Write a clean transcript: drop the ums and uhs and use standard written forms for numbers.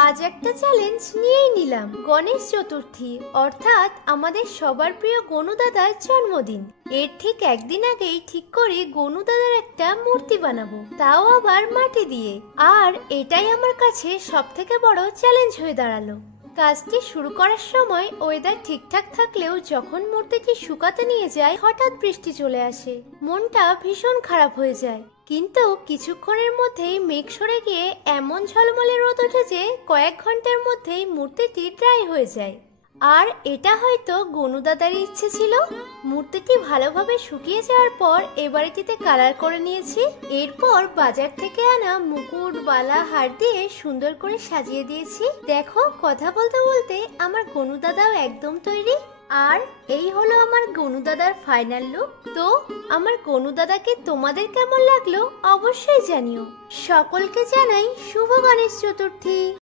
আজ একটা চ্যালেঞ্জ নিয়েই নিলাম। গণেশ চতুর্থী অর্থাৎ আমাদের সবার প্রিয় গনু দাদার জন্মদিন। এর ঠিক একদিন আগেই ঠিক করে গনু দাদার একটা মূর্তি বানাবো, তাও আবার মাটি দিয়ে। আর এটাই আমার কাছে সব থেকে বড় চ্যালেঞ্জ হয়ে দাঁড়ালো। কাজটি শুরু করার সময় ওয়েদার ঠিকঠাক থাকলেও যখন মূর্তিটি শুকাতে নিয়ে যায় হঠাৎ বৃষ্টি চলে আসে। মনটা ভীষণ খারাপ হয়ে যায়, কিন্তু কিছুক্ষণের মধ্যেই মেঘ সরে গিয়ে এমন ঝলমলে রোদ ওঠে যে কয়েক ঘন্টার মধ্যেই মূর্তিটি ড্রাই হয়ে যায়। আর এটা হয়তো গনু দাদার ইচ্ছে ছিল। মূর্তিটি ভালোভাবে শুকিয়ে যাওয়ার পর এবার এটিতে কালার করে নিয়েছি। এরপর বাজার থেকে আনা মুকুট, বালা, হার দিয়ে সুন্দর করে সাজিয়ে দিয়েছি। দেখো, কথা বলতে বলতে আমার গনু দাদাও একদম তৈরি। আর এই হলো আমার গনু দাদার ফাইনাল লুক। তো আমার গনু দাদাকে তোমাদের কেমন লাগলো অবশ্যই জানিও। সকলকে জানাই শুভ গণেশ চতুর্থী।